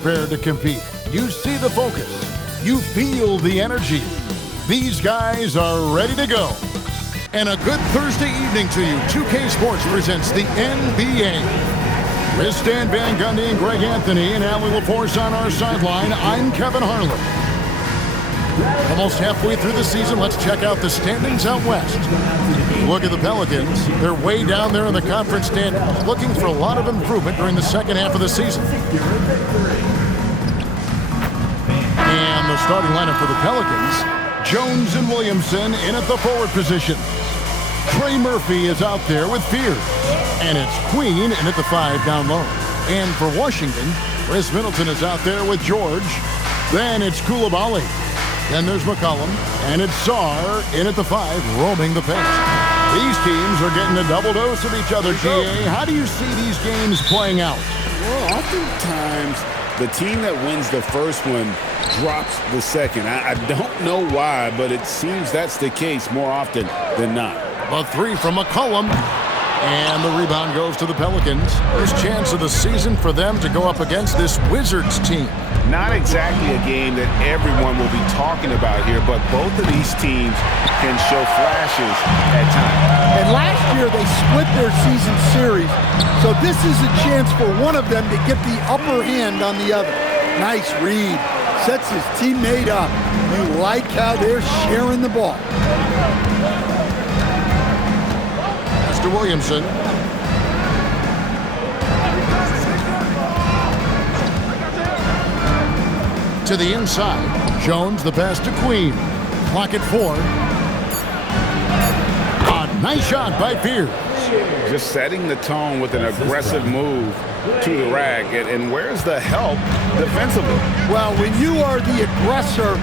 Prepare to compete. You see the focus. You feel the energy. These guys are ready to go. And a good Thursday evening to you. 2K Sports presents the NBA. With Stan Van Gundy and Greg Anthony and Allie LaForce on our sideline, I'm Kevin Harlan. Almost halfway through the season, let's check out the standings out west. Look at the Pelicans. They're way down there in the conference standings, looking for a lot of improvement during the second half of the season. And the starting lineup for the Pelicans, Jones and Williamson in at the forward position. Trey Murphy is out there with Fear. And it's Queen in at the 5 down low. And for Washington, Chris Middleton is out there with George. Then it's Koulibaly. Then there's McCollum. And it's Sarr in at the 5, roaming the pitch. These teams are getting a double dose of each other, GA. How do you see these games playing out? Well, oftentimes the team that wins the first one drops the second. I don't know why, but it seems that's the case more often than not. A 3 from McCollum. And the rebound goes to the Pelicans. First chance of the season for them to go up against this Wizards team. Not exactly a game that everyone will be talking about here, but both of these teams can show flashes at times. And last year they split their season series, so this is a chance for one of them to get the upper hand on the other. Nice read. Sets his teammate up. You like how they're sharing the ball. To Williamson. To the inside. Jones the pass to Queen. Clock at 4. A nice shot by Pierce. Just setting the tone with an aggressive move to the rack. And where's the help defensively? Well, when you are the aggressor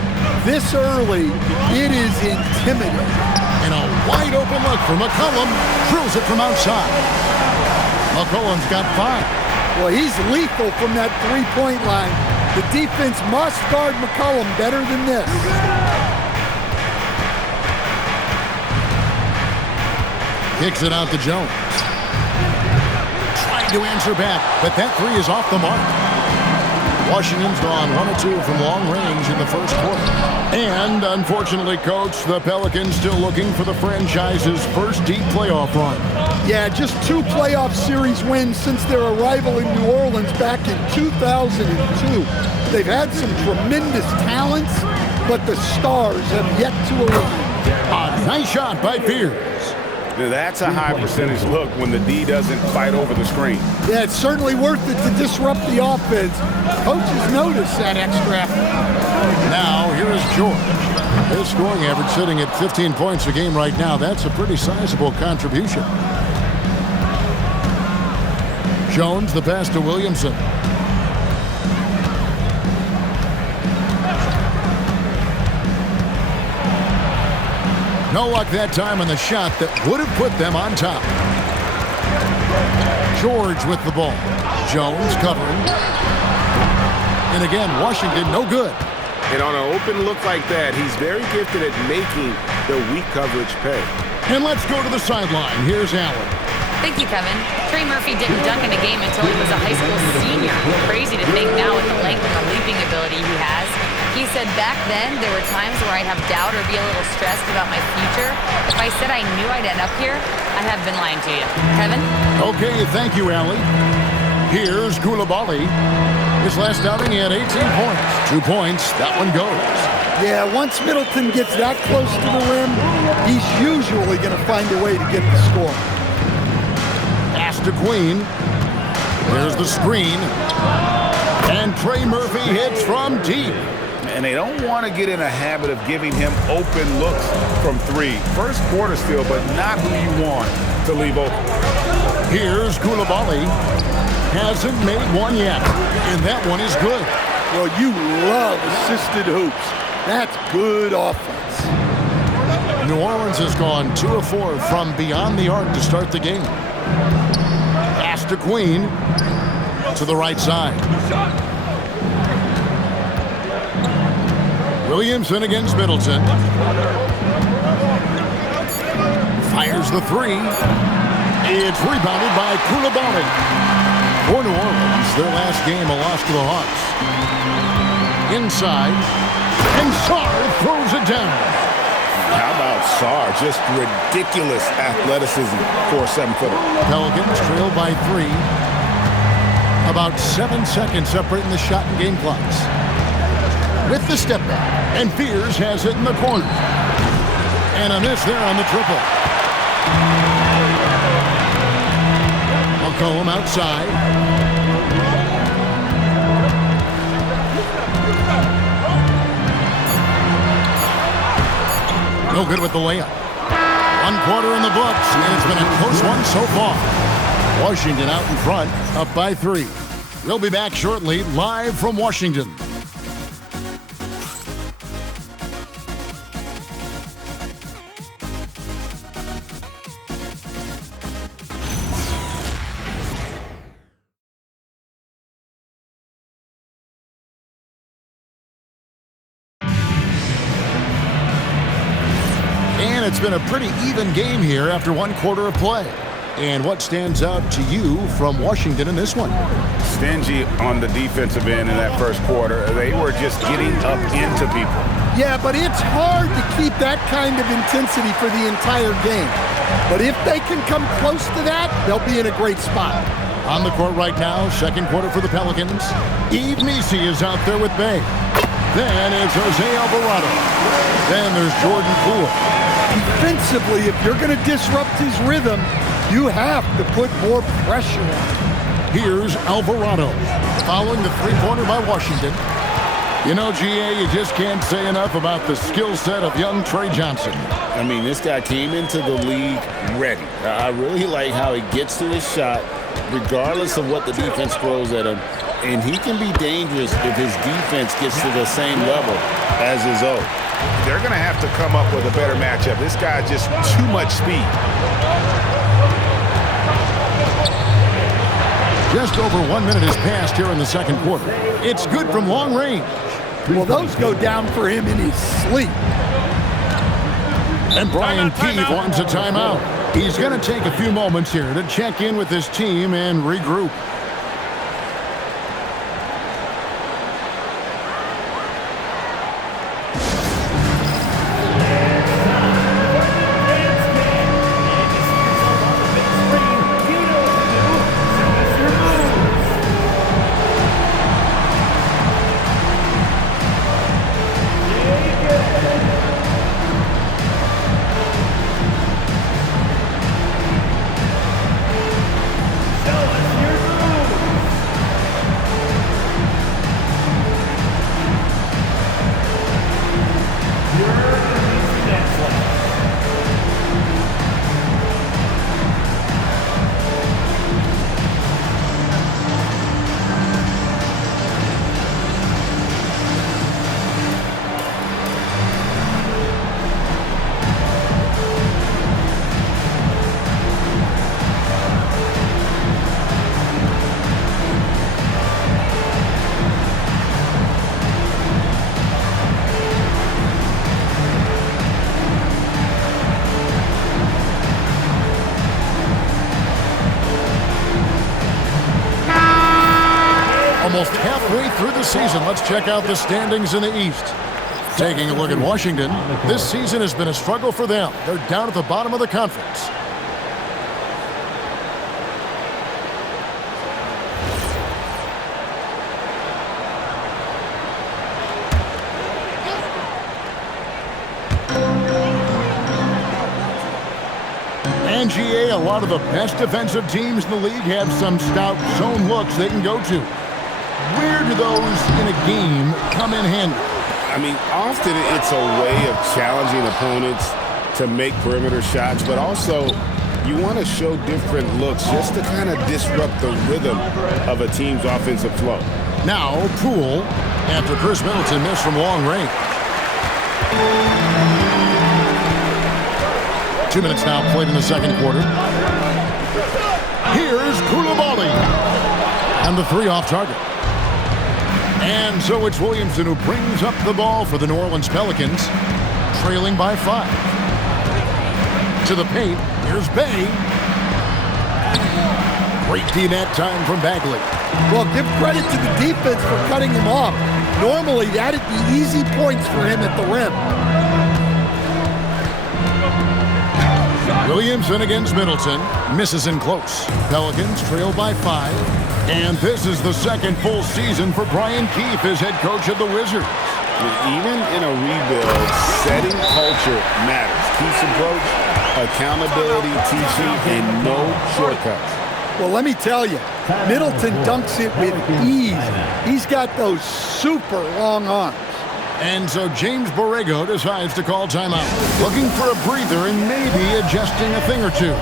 this early, it is intimidating. And a wide open look for McCollum. Drills it from outside. McCollum's got 5. Well, he's lethal from that three-point line. The defense must guard McCollum better than this. Kicks it out to Jones. Trying to answer back, but that 3 is off the mark. Washington's gone 1 of 2 from long range in the first quarter. And unfortunately, Coach, the Pelicans still looking for the franchise's first deep playoff run. Yeah, just 2 playoff series wins since their arrival in New Orleans back in 2002. They've had some tremendous talents, but the stars have yet to arrive. A nice shot by Pierce. Now, that's a high percentage look when the D doesn't fight over the screen. Yeah, it's certainly worth it to disrupt the offense. Coaches notice that extra effort. Now, here is George. His scoring average sitting at 15 points a game right now. That's a pretty sizable contribution. Jones, the pass to Williamson. No luck that time on the shot that would have put them on top. George with the ball. Jones covering. And again, Washington no good. And on an open look like that, he's very gifted at making the weak coverage pay. And let's go to the sideline. Here's Allen. Thank you, Kevin. Trey Murphy didn't dunk in a game until he was a high school senior. Crazy to think now with the length and the leaping ability he has. He said back then there were times where I'd have doubt or be a little stressed about my future. If I said I knew I'd end up here, I have been lying to you. Kevin? Okay, thank you, Allie. Here's Koulibaly. His last outing, he had 18 points. 2 points, that one goes. Yeah, once Middleton gets that close to the rim, he's usually going to find a way to get the score. Pass to Queen. There's the screen. And Trey Murphy hits from deep. And they don't want to get in a habit of giving him open looks from 3. First quarter still, but not who you want to leave open. Here's Koulibaly. Hasn't made one yet, and that one is good. Well, you love assisted hoops. That's good offense. New Orleans has gone 2 of 4 from beyond the arc to start the game. Pass to Queen. To the right side. Williamson against Middleton. Fires the 3. It's rebounded by Koulibaly. For New Orleans, their last game, a loss to the Hawks. Inside, and Sarr throws it down. How about Sarr? Just ridiculous athleticism for a 7-footer. Pelicans trail by 3. About 7 seconds separating the shot and game clocks. With the step back, and Fears has it in the corner. And a miss there on the triple. McCollum outside. No good with the layup. 1 quarter in the books, and it's been a close one so far. Washington out in front, up by 3. We'll be back shortly, live from Washington. And it's been a pretty even game here after 1 quarter of play. And what stands out to you from Washington in this one? Stingy on the defensive end in that first quarter. They were just getting up into people. Yeah, but it's hard to keep that kind of intensity for the entire game. But if they can come close to that, they'll be in a great spot. On the court right now, 2nd quarter for the Pelicans. Yves Missi is out there with Bay. Then it's Jose Alvarado. Then there's Jordan Poole. Defensively, if you're going to disrupt his rhythm, you have to put more pressure on him. Here's Alvarado, following the 3-pointer by Washington. You know, GA, you just can't say enough about the skill set of young Trey Johnson. I mean, this guy came into the league ready. I really like how he gets to his shot, regardless of what the defense throws at him. And he can be dangerous if his defense gets to the same level as his own. They're going to have to come up with a better matchup. This guy just too much speed. Just over 1 minute has passed here in the 2nd quarter. It's good from long range. Well, those go down for him in his sleep. And Brian Keefe wants a timeout. He's going to take a few moments here to check in with his team and regroup. Almost halfway through the season, let's check out the standings in the East. Taking a look at Washington, this season has been a struggle for them. They're down at the bottom of the conference. And GA, a lot of the best defensive teams in the league have some stout zone looks they can go to. Where do those in a game come in handy? I mean, often it's a way of challenging opponents to make perimeter shots, but also you want to show different looks just to kind of disrupt the rhythm of a team's offensive flow. Now, Poole, after Chris Middleton missed from long range. 2 minutes now played in the 2nd quarter. Here's Koulibaly. And the 3 off target. And so it's Williamson who brings up the ball for the New Orleans Pelicans, trailing by 5. To the paint, here's Bay. Great D that time from Bagley. Well, give credit to the defense for cutting him off. Normally, that'd be easy points for him at the rim. Williamson against Middleton. Misses in close. Pelicans trail by 5. And this is the second full season for Brian Keefe as head coach of the Wizards. Even in a rebuild, setting culture matters. Keefe's approach, accountability, teaching, and no shortcuts. Well, let me tell you, Middleton dunks it with ease. He's got those super long arms. And so James Borrego decides to call timeout, looking for a breather and maybe adjusting a thing or two.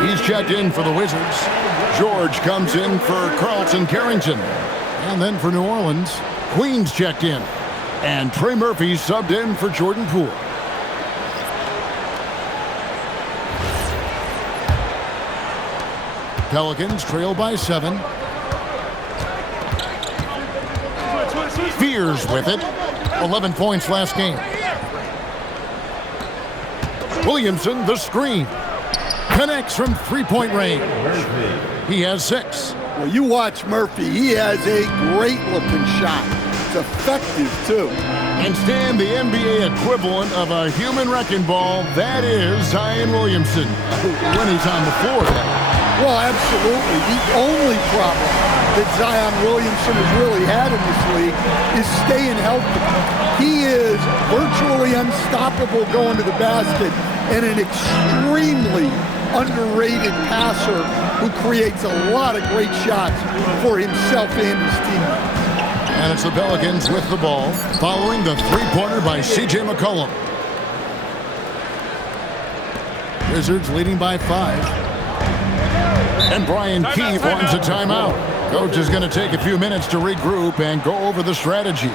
He's checked in for the Wizards. George comes in for Carlton Carrington. And then for New Orleans, Queens checked in. And Trey Murphy subbed in for Jordan Poole. Pelicans trail by 7. Fears with it. 11 points last game. Williamson, the screen. Connects from three-point range. He has 6. Well, you watch Murphy. He has a great-looking shot. It's effective, too. And Stan, the NBA equivalent of a human wrecking ball, that is Zion Williamson. Anytime before that. Well, absolutely. The only problem that Zion Williamson has really had in this league is staying healthy. He is virtually unstoppable going to the basket and an extremely underrated passer who creates a lot of great shots for himself and his teammates. And it's the Pelicans with the ball, following the three-pointer by C.J. McCollum. Wizards leading by 5. And Brian Keefe wants a timeout. Coach is going to take a few minutes to regroup and go over the strategy.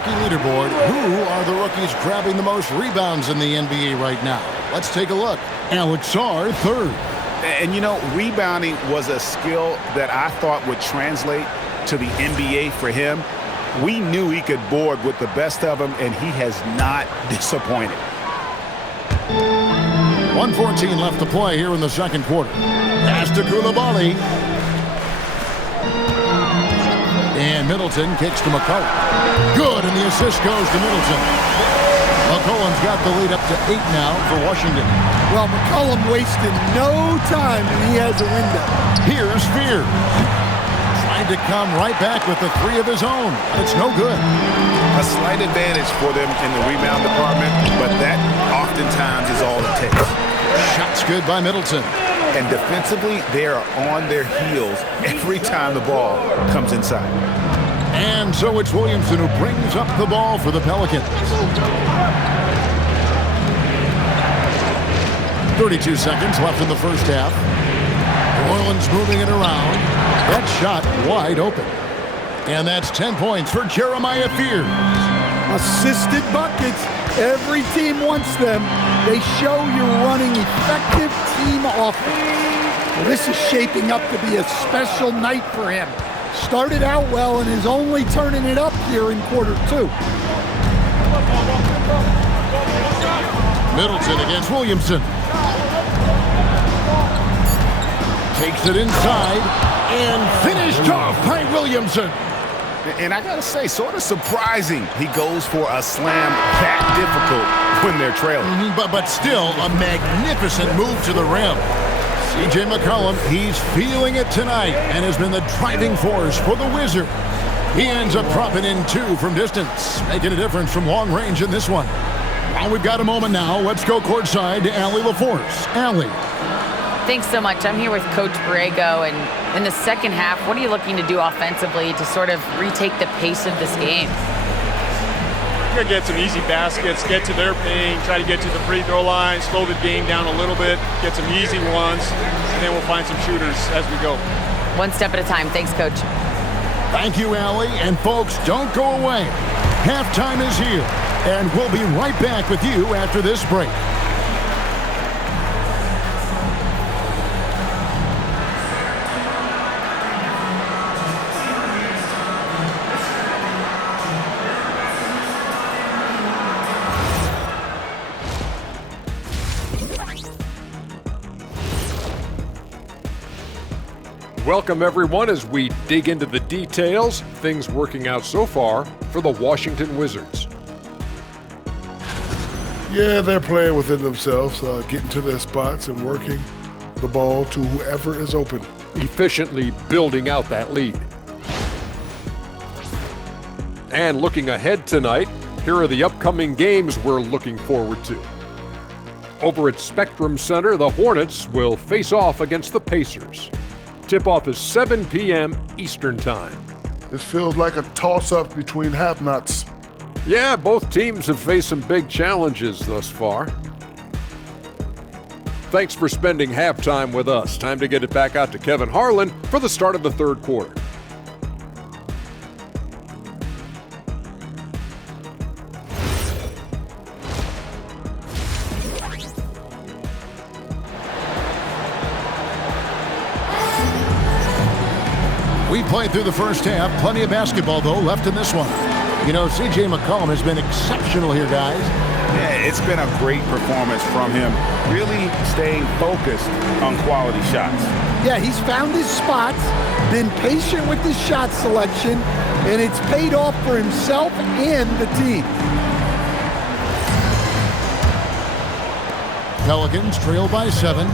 Leaderboard, who are the rookies grabbing the most rebounds in the NBA right now? Let's take a look. Alex Sarr, 3rd. And you know, rebounding was a skill that I thought would translate to the NBA for him. We knew he could board with the best of them, and he has not disappointed. 1:14 left to play here in the second quarter. Pass to Koulibaly. And Middleton kicks to McCollum. Good, and the assist goes to Middleton. McCollum's got the lead up to 8 now for Washington. Well, McCollum wasted no time when he has a window. Here's Fear. Trying to come right back with the 3 of his own. It's no good. A slight advantage for them in the rebound department, but that oftentimes is all it takes. Shots good by Middleton. And defensively, they are on their heels every time the ball comes inside. And so it's Williamson who brings up the ball for the Pelicans. 32 seconds left in the first half. New Orleans moving it around. That shot wide open. And that's 10 points for Jeremiah Fears. Assisted buckets. Every team wants them. They show you're running effective team offense. Well, this is shaping up to be a special night for him. Started out well and is only turning it up here in quarter 2. Middleton against Williamson. Takes it inside and finished off by Williamson. And I got to say, sort of surprising he goes for a slam that difficult when they're trailing. But still a magnificent move to the rim. C.J. McCollum, he's feeling it tonight and has been the driving force for the Wizard. He ends up dropping in 2 from distance, making a difference from long range in this one. Well, we've got a moment now. Let's go courtside to Allie LaForce. Allie. Thanks so much. I'm here with Coach Borrego, and in the second half, what are you looking to do offensively to sort of retake the pace of this game? We're going to get some easy baskets, get to their paint, try to get to the free throw line, slow the game down a little bit, get some easy ones, and then we'll find some shooters as we go. One step at a time. Thanks, Coach. Thank you, Allie. And folks, don't go away. Halftime is here, and we'll be right back with you after this break. Welcome, everyone, as we dig into the details. Things working out so far for the Washington Wizards. Yeah, they're playing within themselves, getting to their spots and working the ball to whoever is open. Efficiently building out that lead. And looking ahead tonight, here are the upcoming games we're looking forward to. Over at Spectrum Center, the Hornets will face off against the Pacers. Tip-off is 7 p.m. Eastern Time. This feels like a toss-up between have-nots. Yeah, both teams have faced some big challenges thus far. Thanks for spending halftime with us. Time to get it back out to Kevin Harlan for the start of the third quarter. We played through the first half. Plenty of basketball, though, left in this one. You know, C.J. McCollum has been exceptional here, guys. Yeah, it's been a great performance from him, really staying focused on quality shots. Yeah, he's found his spots, been patient with his shot selection, and it's paid off for himself and the team. Pelicans trail by 7.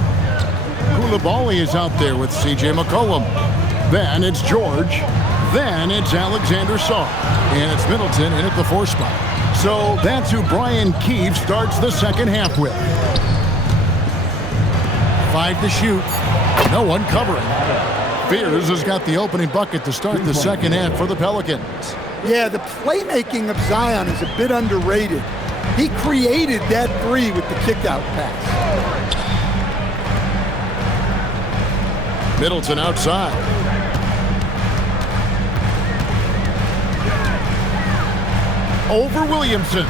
Koulibaly is out there with C.J. McCollum. Then it's George. Then it's Alexander Saw. And it's Middleton in at the 4 spot. So that's who Brian Keefe starts the second half with. 5 to shoot. No one covering. Fears has got the opening bucket to start the second half for the Pelicans. Yeah, the playmaking of Zion is a bit underrated. He created that 3 with the kickout pass. Middleton outside. Over Williamson.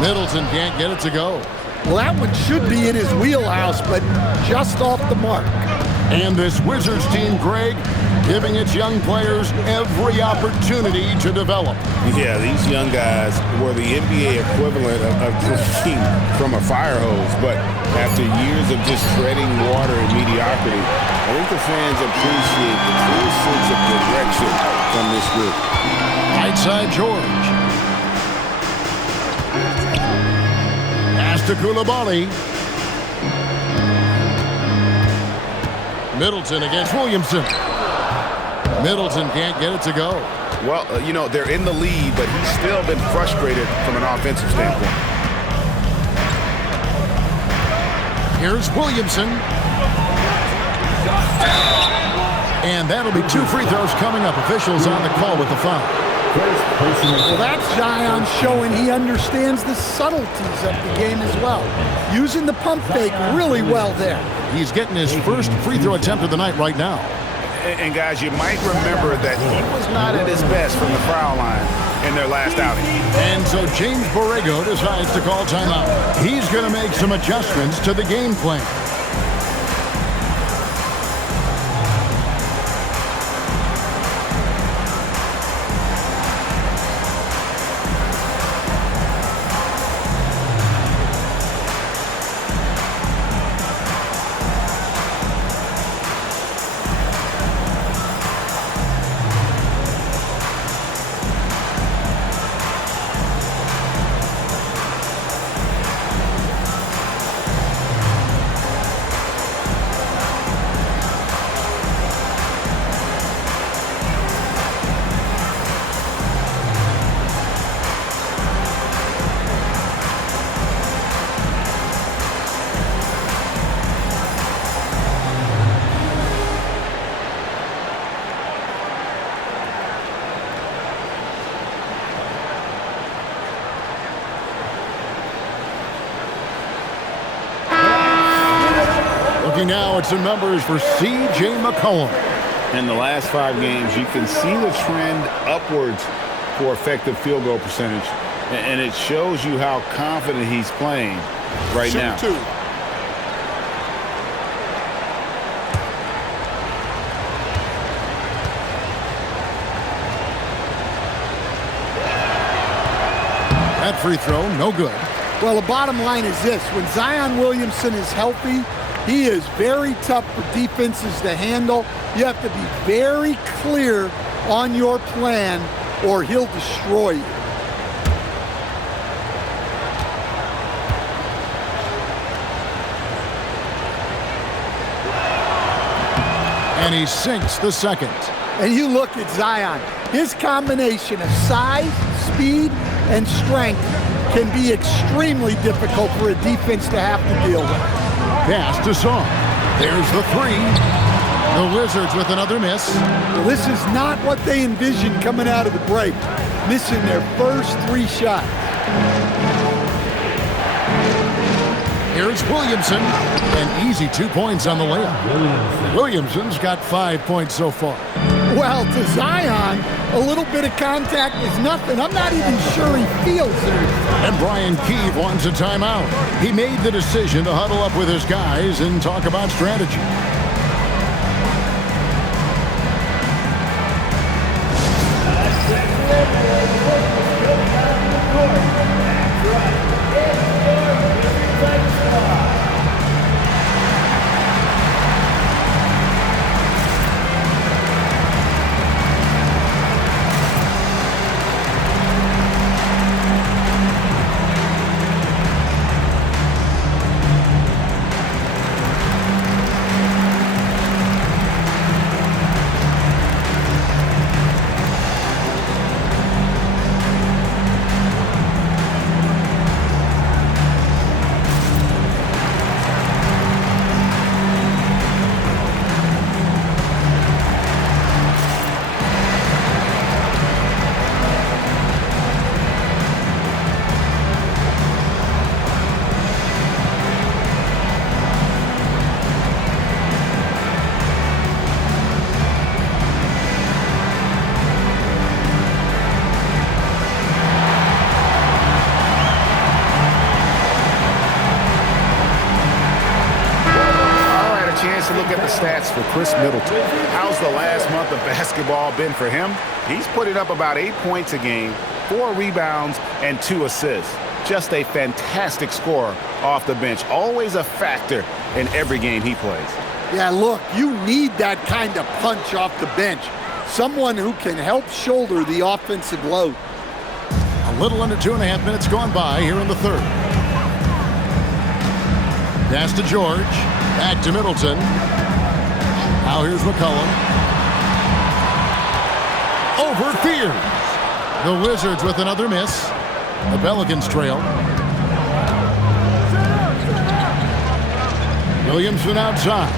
Middleton can't get it to go. Well, that one should be in his wheelhouse, but just off the mark. And this Wizards team, Greg, giving its young players every opportunity to develop. Yeah, these young guys were the NBA equivalent of drinking from a fire hose. But after years of just treading water and mediocrity, I think the fans appreciate the true sense of direction from this group. Right side, George. Pass to Koulibaly. Middleton against Williamson. Middleton can't get it to go. Well, you know, they're in the lead, but he's still been frustrated from an offensive standpoint. Here's Williamson. And that'll be 2 free throws coming up. Officials on the call with the foul. Well, that's Zion showing he understands the subtleties of the game as well. Using the pump fake really well there. He's getting his first free throw attempt of the night right now. And guys, you might remember that he was not at his best from the foul line in their last outing. And so James Borrego decides to call timeout. He's going to make some adjustments to the game plan. Now it's the numbers for C.J. McCollum. In the last 5 games, you can see the trend upwards for effective field goal percentage. And it shows you how confident he's playing right now. Shoot 2. That free throw, no good. Well, the bottom line is this. When Zion Williamson is healthy, he is very tough for defenses to handle. You have to be very clear on your plan or he'll destroy you. And he sinks the second. And you look at Zion. His combination of size, speed, and strength can be extremely difficult for a defense to have to deal with. Pass to Song. There's the 3. The Wizards with another miss. Well, this is not what they envisioned coming out of the break. Missing their first 3 shots. Here's Williamson. An easy 2 points on the layup. Williamson's got 5 points so far. Well, to Zion, a little bit of contact is nothing. I'm not even sure he feels it. And Brian Keefe wants a timeout. He made the decision to huddle up with his guys and talk about strategy. chance to look at the stats for Chris Middleton. How's the last month of basketball been for him? He's putting up about 8 points a game, 4 rebounds, and 2 assists. Just a fantastic scorer off the bench. Always a factor in every game he plays. Yeah, look, you need that kind of punch off the bench. Someone who can help shoulder the offensive load. A little under 2.5 minutes gone by here in the third. Pass to George. Back to Middleton. Now here's McCollum. Over Fears. The Wizards with another miss. The Pelicans trail. Williamson outside.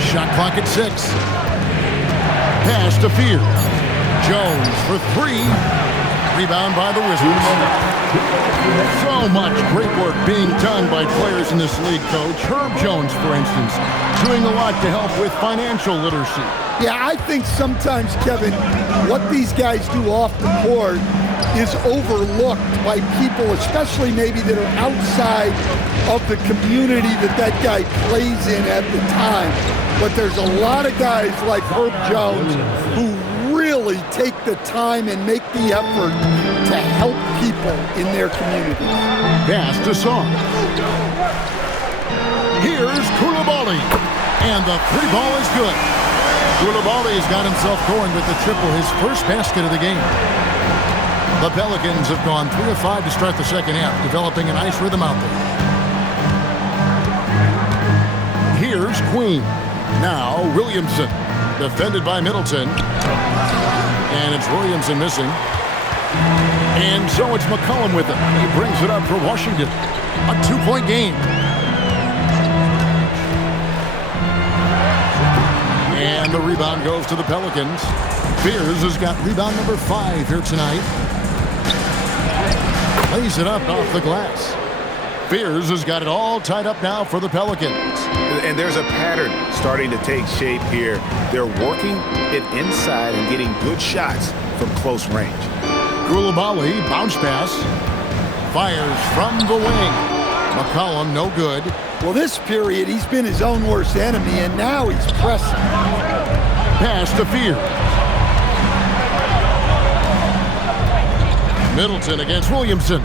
Shot clock at 6. Pass to Fears. Jones for 3. Rebound by the Wizards. So much great work being done by players in this league, Coach. Herb Jones, for instance, doing a lot to help with financial literacy. Yeah, I think sometimes, Kevin, what these guys do off the court is overlooked by people, especially maybe that are outside of the community that guy plays in at the time. But there's a lot of guys like Herb Jones who really take the time and make the effort to help people in their community. Pass to Song. Here's Koulibaly. And the 3 ball is good. Koulibaly's got himself going with the triple, his first basket of the game. The Pelicans have gone 3 of 5 to start the second half, developing a nice rhythm out there. Here's Queen. Now Williamson. Defended by Middleton. And it's Williamson missing. And so it's McCollum with it. He brings it up for Washington. A 2-point game. And the rebound goes to the Pelicans. Fears has got rebound number 5 here tonight. Lays it up off the glass. Fears has got it all tied up now for the Pelicans. And there's a pattern starting to take shape here. They're working it inside and getting good shots from close range. Koulibaly, bounce pass. Fires from the wing. McCollum, no good. Well, this period, he's been his own worst enemy, and now he's pressing. Pass to Fears. Middleton against Williamson.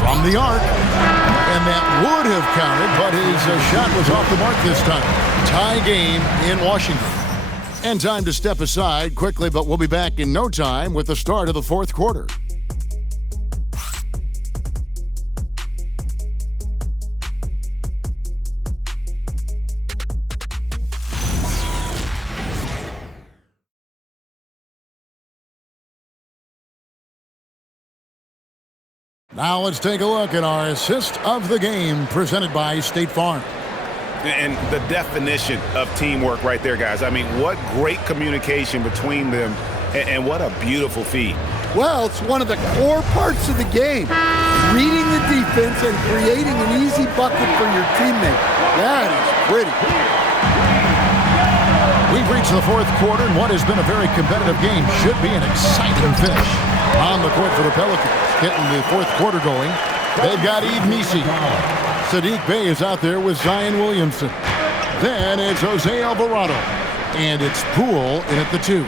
From the arc. And that would have counted, but his shot was off the mark this time. Tie game in Washington. And time to step aside quickly, but we'll be back in no time with the start of the fourth quarter. Now let's take a look at our assist of the game presented by State Farm. And the definition of teamwork right there, guys. I mean, what great communication between them, and what a beautiful feed. Well, it's one of the core parts of the game. Reading the defense and creating an easy bucket for your teammate. That is pretty. We've reached the fourth quarter, and what has been a very competitive game should be an exciting finish on the court for the Pelicans. Getting the fourth quarter going. They've got Eve Nisi. Sadiq Bey is out there with Zion Williamson. Then it's Jose Alvarado. And it's Poole in at the 2.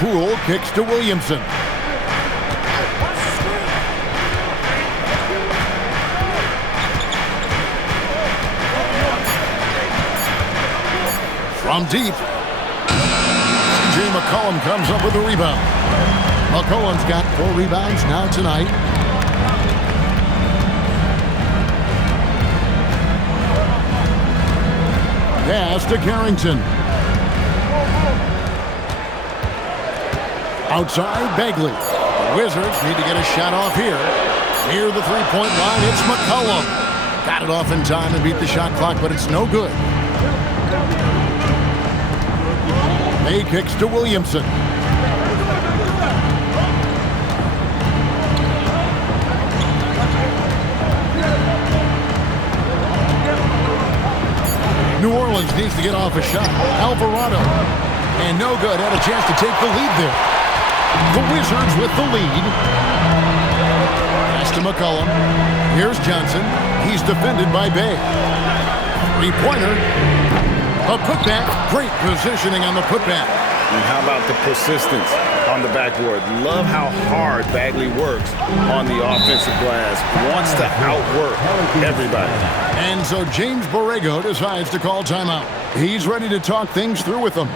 Poole kicks to Williamson. From deep. C.J. McCollum comes up with a rebound. McCollum's got 4 rebounds now tonight. Pass to Carrington. Outside, Bagley. The Wizards need to get a shot off here. Near the three-point line, it's McCollum. Got it off in time and beat the shot clock, but it's no good. May kicks to Williamson. New Orleans needs to get off a shot. Alvarado. And no good. Had a chance to take the lead there. The Wizards with the lead. Pass to McCollum. Here's Johnson. He's defended by Bay. Three-pointer. A putback. Great positioning on the putback. And how about the persistence on the backboard? Love how hard Bagley works on the offensive glass. Wants to outwork everybody. And so James Borrego decides to call timeout. He's ready to talk things through with them.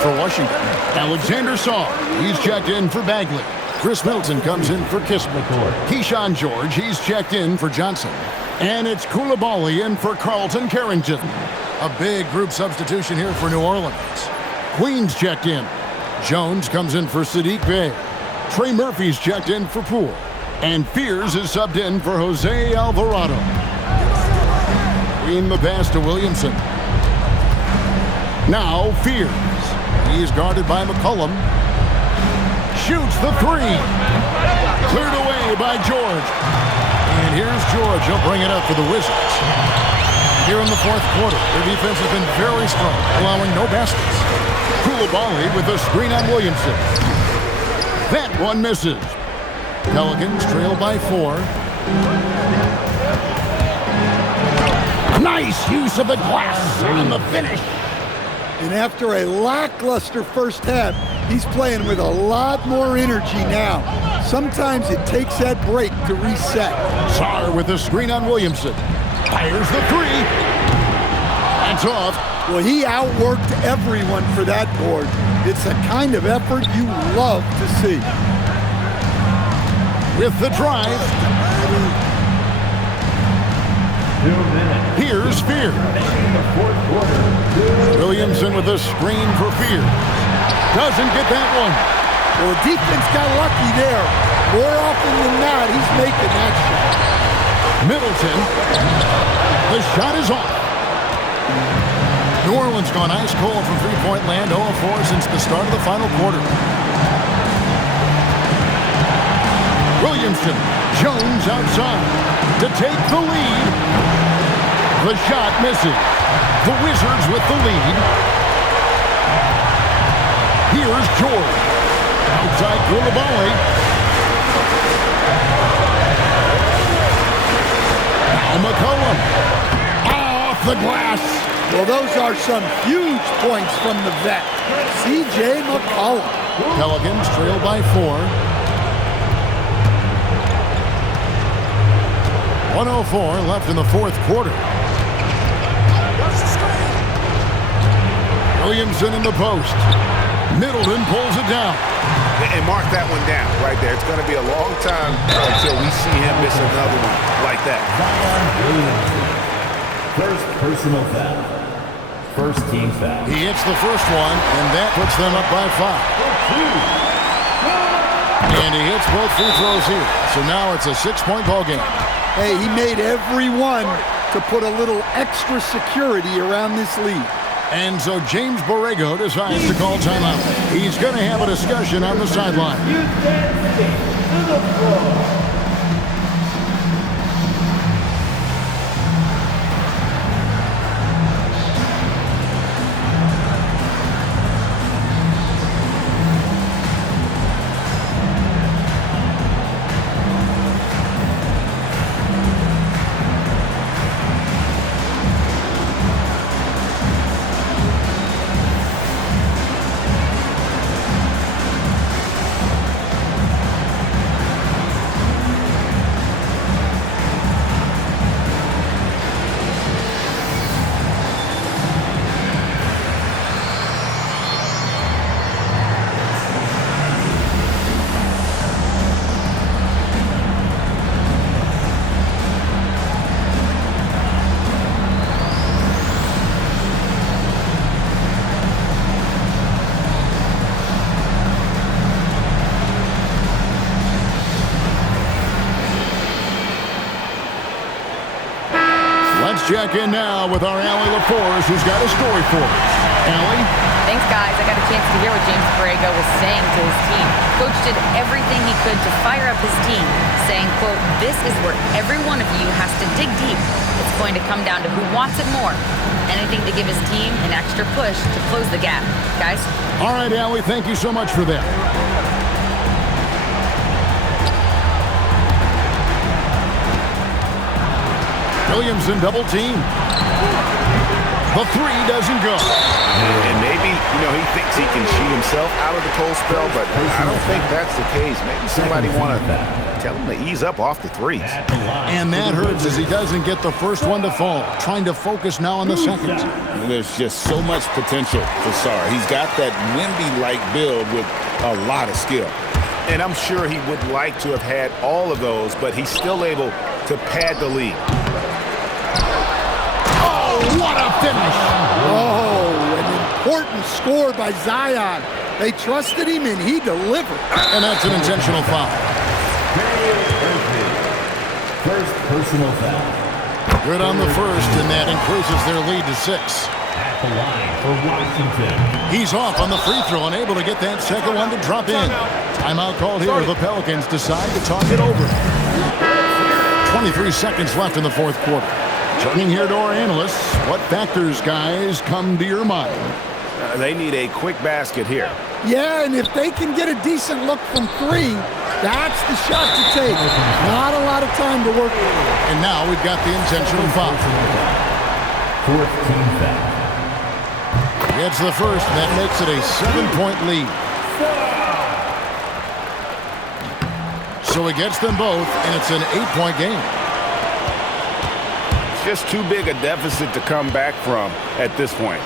For Washington. Alexander Saw, he's checked in for Bagley. Chris Middleton comes in for Kispert. Keyshawn George, he's checked in for Johnson. And it's Koulibaly in for Carlton Carrington. A big group substitution here for New Orleans. Queen's checked in. Jones comes in for Sadiq Bey. Trey Murphy's checked in for Poole. And Fears is subbed in for Jose Alvarado. Queen the pass to Williamson. Now Fears. He is guarded by McCollum. Shoots the three. Cleared away by George. And here's George. He'll bring it up for the Wizards. Here in the fourth quarter, their defense has been very strong, allowing no baskets. Koulibaly with a screen on Williamson. That one misses. Pelicans trail by 4. Nice use of the glass on the finish. And after a lackluster first half, he's playing with a lot more energy now. Sometimes it takes that break to reset. Sarr with a screen on Williamson. Fires the three. That's off. Well, he outworked everyone for that board. It's the kind of effort you love to see. With the drive. Here's Fears. Williamson with a screen for Fears. Doesn't get that one. Well, the defense got lucky there. More often than not, he's making that shot. Middleton. The shot is off. New Orleans gone ice cold from three-point land, 0-4 since the start of the final quarter. Williamson. Jones outside to take the lead. The shot misses. The Wizards with the lead. Here's George. Outside Koulibaly. Now McCollum. Off the glass. Well, those are some huge points from the vet, C.J. McCollum. Pelicans trail by 4. 1:04 left in the fourth quarter. Williamson in the post. Middleton pulls it down. And mark that one down right there. It's going to be a long time until we see him miss another one like that. First personal foul. First team foul. He hits the first one, and that puts them up by 5. And he hits both free throws here. So now it's a 6-point ball game. Hey, he made every one to put a little extra security around this lead. And so James Borrego decides to call timeout. He's going to have a discussion on the sideline. Let's check in now with our Allie LaForce, who's got a story for us. Allie? Thanks, guys. I got a chance to hear what James Borrego was saying to his team. Coach did everything he could to fire up his team, saying, quote, "This is where every one of you has to dig deep. It's going to come down to who wants it more. Anything to give his team an extra push to close the gap." Guys? All right, Allie, thank you so much for that. Williamson double team. The three doesn't go. And maybe, he thinks he can cheat himself out of the cold spell, but I don't think that's the case. Maybe somebody want to tell him to ease up off the threes. And that hurts as he doesn't get the first one to fall. Trying to focus now on the second. There's just so much potential for Sarr. He's got that Wemby-like build with a lot of skill. And I'm sure he would like to have had all of those, but he's still able to pad the lead. What a finish! Oh, an important score by Zion. They trusted him, and he delivered. And that's an intentional foul. First personal foul. Good on the first, and that increases their lead to 6. At the line for Washington. He's off on the free throw and able to get that second one to drop in. Timeout called here. The Pelicans decide to talk it over. 23 seconds left in the fourth quarter. Turning here to our analysts, what factors, guys, come to your mind? They need a quick basket here. Yeah, and if they can get a decent look from 3, that's the shot to take. Not a lot of time to work with. And now we've got the intentional foul. Fourth team foul. Gets the first, and that makes it a 7-point lead. So he gets them both, and it's an 8-point game. Just too big a deficit to come back from at this point.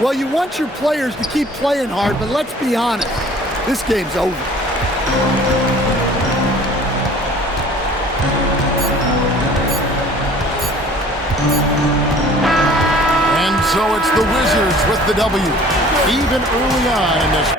Well, you want your players to keep playing hard, but let's be honest. This game's over. And so it's the Wizards with the W. Even early on in this